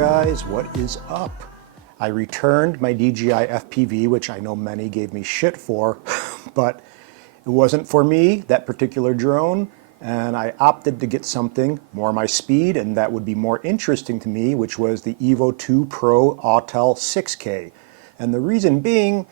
guys, what is up? I returned my DJI FPV, which I know many gave me shit for, but it wasn't for me, that particular drone, and I opted to get something more my speed and that would be more interesting to me, which was the EVOII 2 Pro Autel 6K. And the reason being,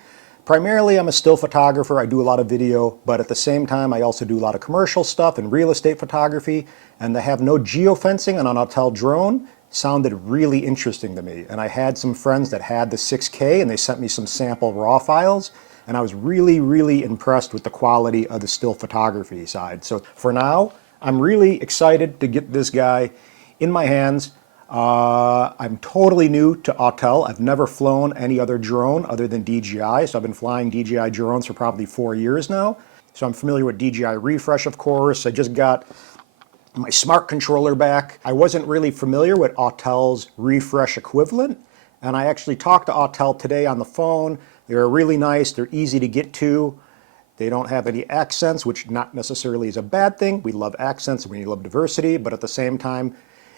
primarily I'm a still photographer, I do a lot of video, but at the same time I also do a lot of commercial stuff and real estate photography, and to have no geofencing on an Autel drone sounded really interesting to me. And I had some friends that had the 6K and they sent me some sample raw files, and I was really impressed with the quality of the still photography side. So for now, I'm really excited to get this guy in my hands. I'm totally new to Autel. I've never flown any other drone other than DJI, so I've been flying DJI drones for probably 4 years now. So I'm familiar with DJI Refresh, of course. I just got my smart controller back. I wasn't really familiar with Autel's Refresh equivalent, and I actually talked to Autel today on the phone. They're really nice, they're easy to get to. They don't have any accents, which not necessarily is a bad thing. We love accents and we love diversity, but at the same time,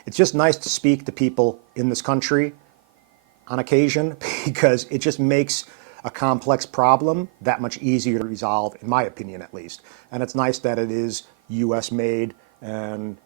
it's just nice to speak to people in this country on occasion, because it just makes a complex problem that much easier to resolve, in my opinion at least. And it's nice that it is US made, and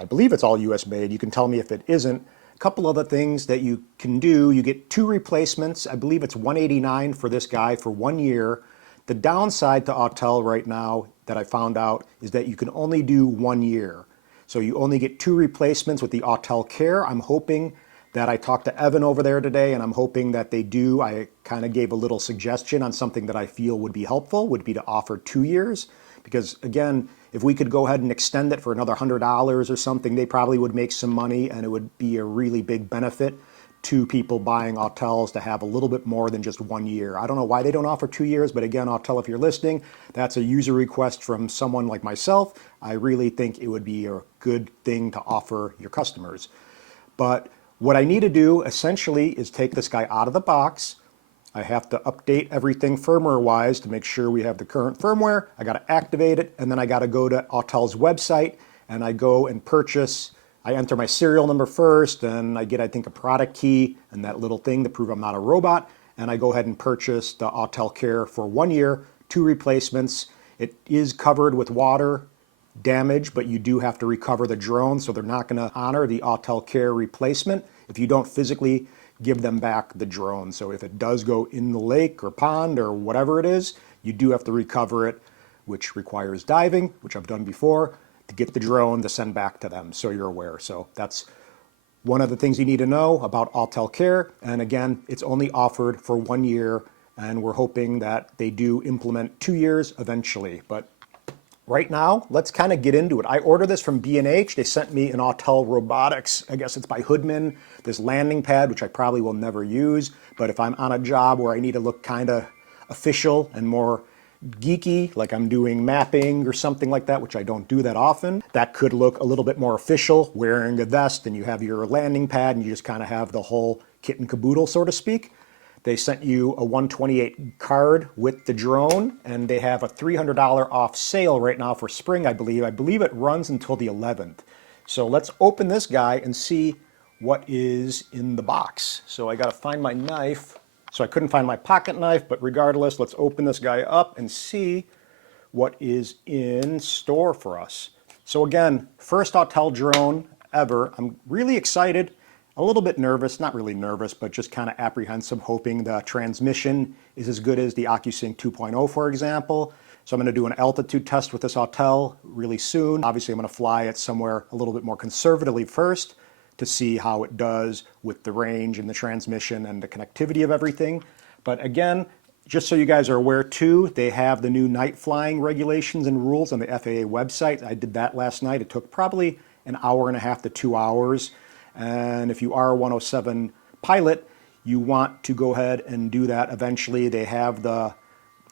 I believe it's all US made. You can tell me if it isn't. A couple other things that you can do: you get 2 replacements. I believe it's $189 for this guy for 1 year. The downside to Autel right now that I found out is that you can only do 1 year. So you only get 2 replacements with the Autel Care. I'm hoping that, I talked to Evan over there today, and I'm hoping that they do. I kind of gave a little suggestion on something that I feel would be helpful, would be to offer 2 years. Because again, if we could go ahead and extend it for another $100 or something, they probably would make some money, and it would be a really big benefit to people buying Autels to have a little bit more than just 1 year. I don't know why they don't offer 2 years, but again, Autel, if you're listening, that's a user request from someone like myself. I really think it would be a good thing to offer your customers. But what I need to do essentially is take this guy out of the box. I have to update everything firmware-wise to make sure we have the current firmware. I got to activate it, and then I got to go to Autel's website, and I go and purchase. I enter my serial number first, and I get, I think, a product key and that little thing to prove I'm not a robot, and I go ahead and purchase the Autel Care for 1 year, 2 replacements. It is covered with water damage, but you do have to recover the drone, so they're not going to honor the Autel Care replacement if you don't physically give them back the drone. So if it does go in the lake or pond or whatever it is, you do have to recover it, which requires diving, which I've done before, to get the drone to send back to them, so you're aware. So that's one of the things you need to know about Autel Care. And again, it's only offered for 1 year, and we're hoping that they do implement 2 years eventually. But right now, let's kind of get into it. I ordered this from B&H. They sent me an Autel Robotics. I guess it's by Hoodman. This landing pad, which I probably will never use, but if I'm on a job where I need to look kind of official and more geeky, like I'm doing mapping or something like that, which I don't do that often, that could look a little bit more official, wearing a vest and you have your landing pad and you just kind of have the whole kit and caboodle, so to speak. They sent you a 128 card with the drone, and they have a $300 off sale right now for spring, I believe. I believe it runs until the 11th. So let's open this guy and see what is in the box. So I got to find my knife. So I couldn't find my pocket knife, but regardless, let's open this guy up and see what is in store for us. So again, first Autel drone ever. I'm really excited. A little bit nervous, not really nervous, but just kind of apprehensive, hoping the transmission is as good as the OcuSync 2.0, for example. So I'm going to do an altitude test with this Autel really soon. Obviously, I'm going to fly it somewhere a little bit more conservatively first to see how it does with the range and the transmission and the connectivity of everything. But again, just so you guys are aware too, they have the new night flying regulations and rules on the FAA website. I did that last night. It took probably an hour and a half to 2 hours. And if you are a 107 pilot, you want to go ahead and do that eventually. They have the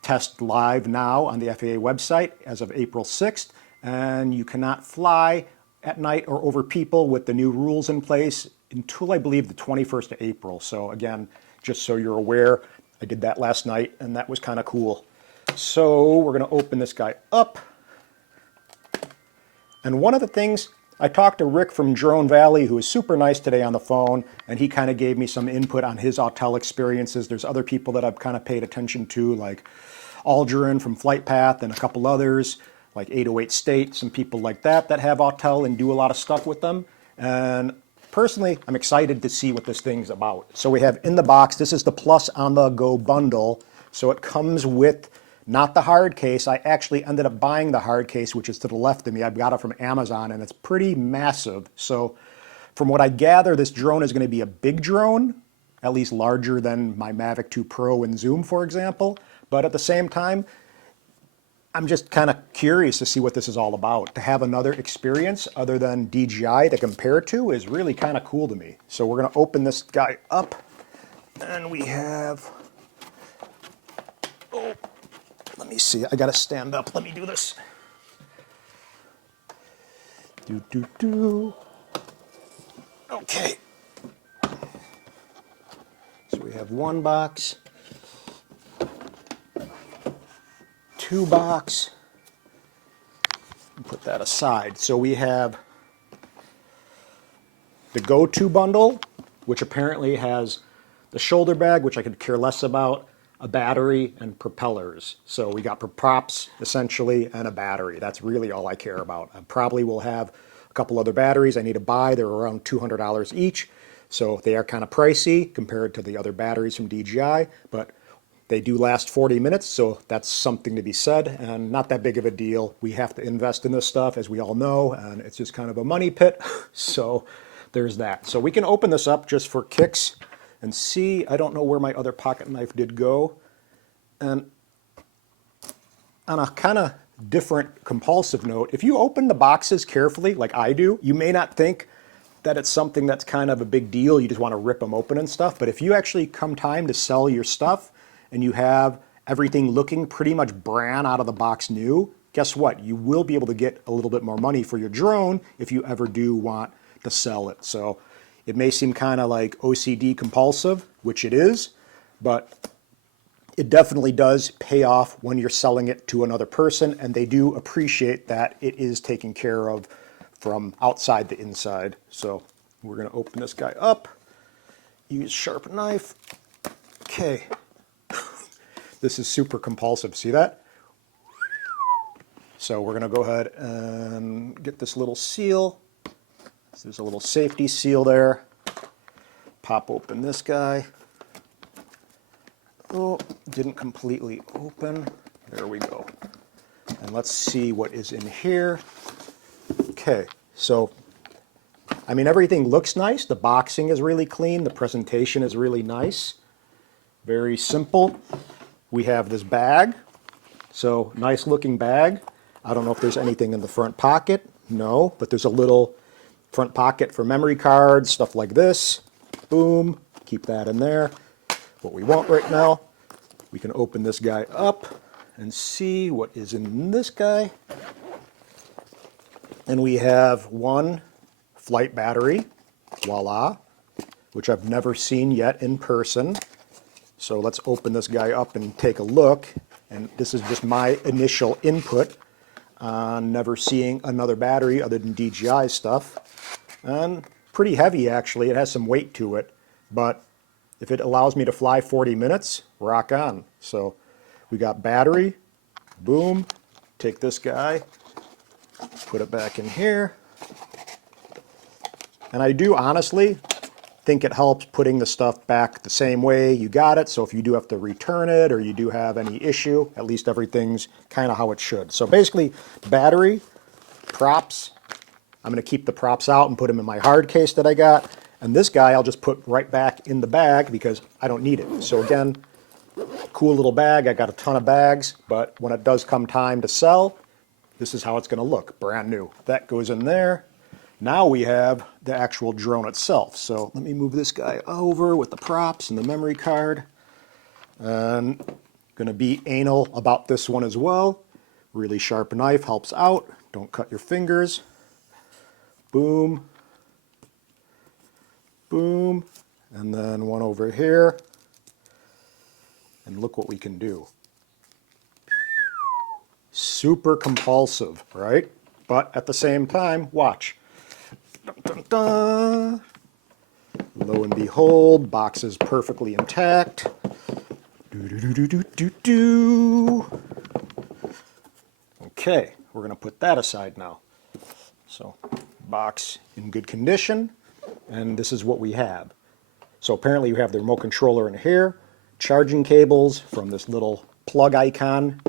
test live now on the FAA website as of April 6th, and you cannot fly at night or over people with the new rules in place until, I believe, the 21st of April. So again, just so you're aware, I did that last night, and that was kind of cool. So we're going to open this guy up. And one of the things I talked to Rick from Drone Valley, who was super nice today on the phone, and he kind of gave me some input on his Autel experiences. There's other people that I've kind of paid attention to, like Aldrin from Flight Path and a couple others, like 808 State, some people like that that have Autel and do a lot of stuff with them. And personally, I'm excited to see what this thing's about. So we have in the box, this is the Plus on the Go bundle. So it comes with not the hard case. I actually ended up buying the hard case, which is to the left of me. I've got it from Amazon, and it's pretty massive. So from what I gather, this drone is going to be a big drone, at least larger than my Mavic 2 Pro and Zoom, for example. But at the same time, I'm just kind of curious to see what this is all about. To have another experience other than DJI to compare to is really kind of cool to me. So we're going to open this guy up, and we have... Oh, let me see. I got to stand up. Let me do this. Okay. So we have one box, two box. Put that aside. So we have the Go-To bundle, which apparently has the shoulder bag, which I could care less about, a battery, and propellers. So we got props, essentially, and a battery. That's really all I care about. I probably will have a couple other batteries I need to buy. They're around $200 each. So they are kind of pricey compared to the other batteries from DJI, but they do last 40 minutes, so that's something to be said, and not that big of a deal. We have to invest in this stuff, as we all know, and it's just kind of a money pit. So there's that. So we can open this up just for kicks and see. I don't know where my other pocket knife did go. And on a kind of different compulsive note, if you open the boxes carefully, like I do, you may not think that it's something that's kind of a big deal. You just want to rip them open and stuff. But if you actually come time to sell your stuff and you have everything looking pretty much brand out of the box new, guess what? You will be able to get a little bit more money for your drone if you ever do want to sell it. So it may seem kind of like OCD compulsive, which it is, but it definitely does pay off when you're selling it to another person, and they do appreciate that it is taken care of from outside the inside. So we're going to open this guy up, use sharp knife. Okay. This is super compulsive. See that? So we're going to go ahead and get this little seal. So there's a little safety seal there. Pop open this guy. Oh, didn't completely open. There we go. And let's see what is in here. Okay, so, I mean, everything looks nice. The boxing is really clean. The presentation is really nice. Very simple. We have this bag. So, nice looking bag. I don't know if there's anything in the front pocket. No, but there's a little front pocket for memory cards, stuff like this. Boom, keep that in there. What we want right now, we can open this guy up and see what is in this guy. And we have one flight battery, voila, which I've never seen yet in person. So let's open this guy up and take a look. And this is just my initial input on never seeing another battery other than DJI stuff. And pretty heavy, actually. It has some weight to it. But if it allows me to fly 40 minutes, rock on. So we got battery, boom, take this guy, put it back in here. And I do honestly think it helps putting the stuff back the same way you got it. So if you do have to return it or you do have any issue, at least everything's kind of how it should. So basically, battery, props. I'm going to keep the props out and put them in my hard case that I got. And this guy I'll just put right back in the bag because I don't need it. So again, cool little bag. I got a ton of bags, but when it does come time to sell, this is how it's going to look, brand new. That goes in there. Now we have the actual drone itself. So let me move this guy over with the props and the memory card. And going to be anal about this one as well. Really sharp knife helps out. Don't cut your fingers. Boom. Boom. And then one over here. And look what we can do. Super compulsive, right? But at the same time, watch. Dun, dun, dun. Lo and behold, box is perfectly intact. Do, do, do, do, do, do. Okay, we're going to put that aside now. So, box in good condition, and this is what we have. So apparently you have the remote controller in here, charging cables from this little plug icon,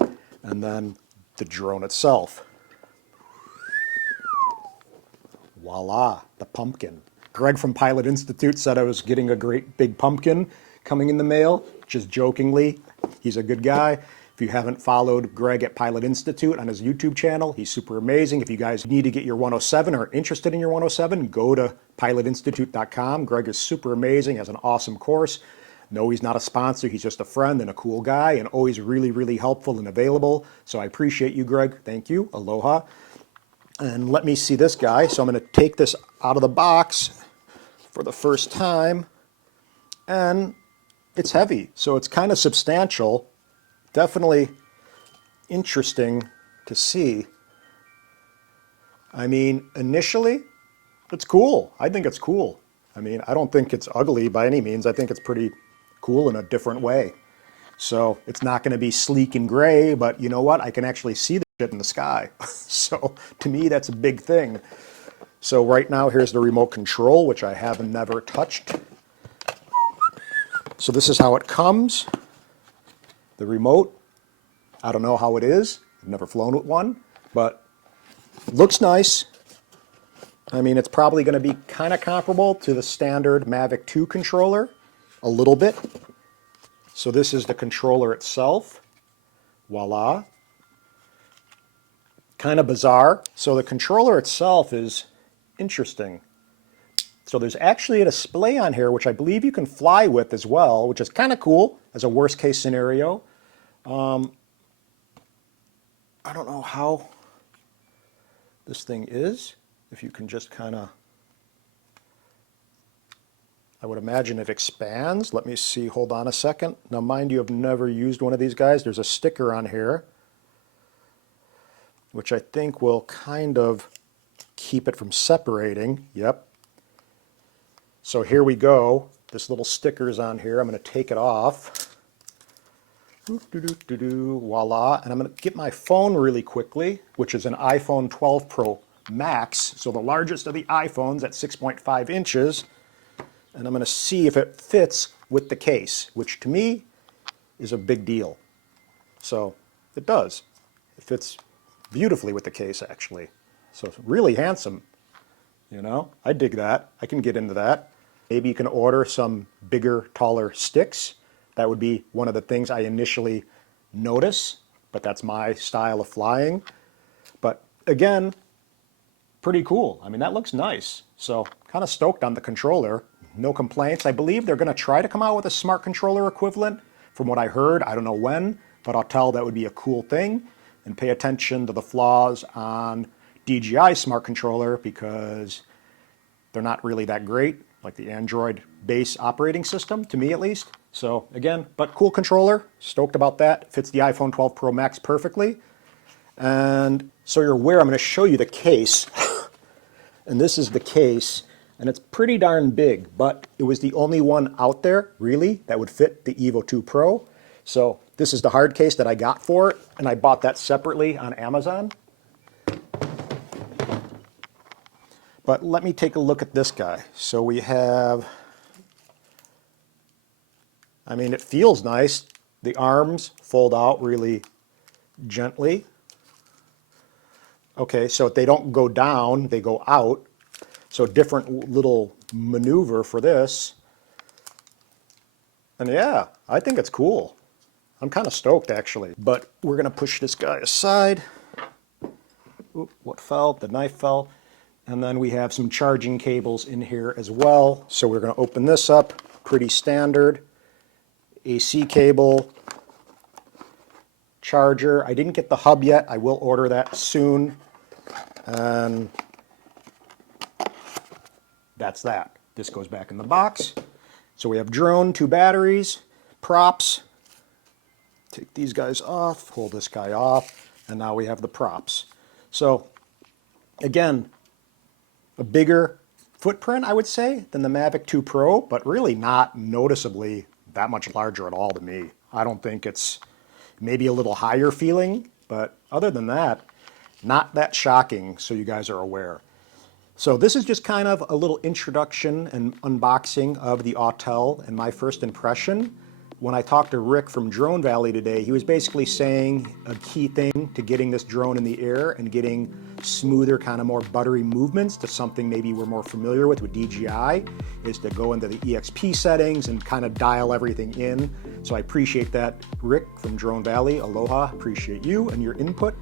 and then the drone itself. Voila, the pumpkin. Greg from Pilot Institute said I was getting a great big pumpkin coming in the mail, just jokingly. He's a good guy. If you haven't followed Greg at Pilot Institute on his YouTube channel, he's super amazing. If you guys need to get your 107 or are interested in your 107, go to pilotinstitute.com. Greg is super amazing, has an awesome course. No, he's not a sponsor. He's just a friend and a cool guy and always really, really helpful and available. So I appreciate you, Greg. Thank you. Aloha. And let me see this guy. So I'm going to take this out of the box for the first time. And it's heavy. So it's kind of substantial. Definitely interesting to see. I mean, initially, it's cool. I think it's cool. I mean, I don't think it's ugly by any means. I think it's pretty cool in a different way. So it's not going to be sleek and gray, but you know what? I can actually see the shit in the sky. So to me, that's a big thing. So right now, here's the remote control, which I have never touched. So this is how it comes. The remote, I don't know how it is. I've never flown with one, but looks nice. I mean, it's probably going to be kind of comparable to the standard Mavic 2 controller, a little bit. So this is the controller itself. Voila. Kind of bizarre. So the controller itself is interesting. So there's actually a display on here, which I believe you can fly with as well, which is kind of cool as a worst case scenario. I don't know how this thing is. If you can just kind of, I would imagine it expands. Let me see, hold on a second. Now mind you, I've never used one of these guys. There's a sticker on here, which I think will kind of keep it from separating. Yep. So here we go. This little sticker's on here. I'm going to take it off. Voila. And I'm going to get my phone really quickly, which is an iPhone 12 Pro Max. So the largest of the iPhones at 6.5 inches. And I'm going to see if it fits with the case, which to me is a big deal. So it does. It fits beautifully with the case, actually. So it's really handsome. You know, I dig that. I can get into that. Maybe you can order some bigger, taller sticks. That would be one of the things I initially notice, but that's my style of flying. But again, pretty cool. I mean, that looks nice. So kind of stoked on the controller. No complaints. I believe they're going to try to come out with a smart controller equivalent. From what I heard, I don't know when, but Autel, that would be a cool thing. And pay attention to the flaws on DJI smart controller because they're not really that great, like the Android base operating system, to me at least. So again, but cool controller, stoked about that. Fits the iPhone 12 Pro Max perfectly. And so you're aware, I'm going to show you the case. And this is the case, and it's pretty darn big, but it was the only one out there, really, that would fit the EVO 2 Pro. So this is the hard case that I got for it, and I bought that separately on Amazon. But let me take a look at this guy. So we have, I mean, it feels nice. The arms fold out really gently. Okay, so they don't go down, they go out. So different little maneuver for this. And yeah, I think it's cool. I'm kind of stoked, actually. But we're going to push this guy aside. Oop, what fell? The knife fell. And then we have some charging cables in here as well. So we're going to open this up. Pretty standard. AC cable. Charger. I didn't get the hub yet. I will order that soon. And that's that. This goes back in the box. So we have drone, 2 batteries, props. Take these guys off, pull this guy off, and now we have the props. So again, a bigger footprint, I would say, than the Mavic 2 Pro, but really not noticeably that much larger at all to me. I don't think it's maybe a little higher feeling, but other than that, not that shocking, so you guys are aware. So this is just kind of a little introduction and unboxing of the Autel and my first impression. When I talked to Rick from Drone Valley today, he was basically saying a key thing to getting this drone in the air and getting smoother, kind of more buttery movements to something maybe we're more familiar with DJI is to go into the EXP settings and kind of dial everything in. So I appreciate that, Rick from Drone Valley. Aloha, appreciate you and your input.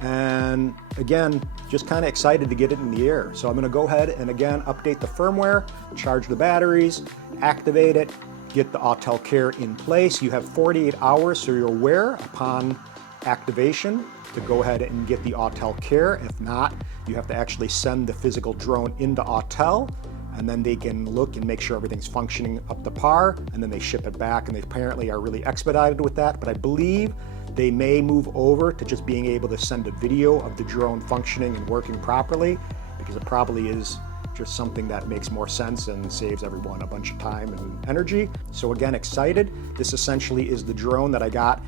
And again, just kind of excited to get it in the air. So I'm going to go ahead and again update the firmware, charge the batteries, activate it, get the Autel Care in place. You have 48 hours, so you're aware upon activation to go ahead and get the Autel Care. If not, you have to actually send the physical drone into Autel, and then they can look and make sure everything's functioning up to par, and then they ship it back, and they apparently are really expedited with that. But I believe they may move over to just being able to send a video of the drone functioning and working properly, because it probably is just something that makes more sense and saves everyone a bunch of time and energy. So again, excited. This essentially is the drone that I got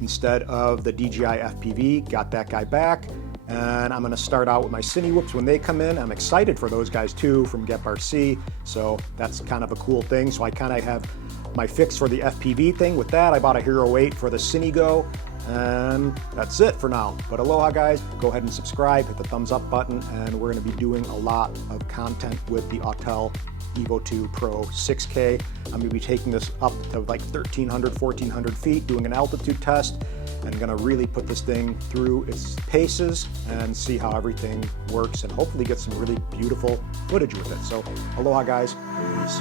instead of the DJI FPV. Got that guy back, and I'm gonna start out with my Cine Whoops when they come in. I'm excited for those guys too from GetRC, so that's kind of a cool thing. So I kind of have my fix for the FPV thing. With that, I bought a Hero 8 for the Cine Go, and that's it for now. But aloha guys, go ahead and subscribe, hit the thumbs up button, and we're gonna be doing a lot of content with the Autel EVOII 2 Pro 6K. I'm gonna be taking this up to like 1,300, 1,400 feet, doing an altitude test, and gonna really put this thing through its paces and see how everything works, and hopefully get some really beautiful footage with it. So aloha guys, peace.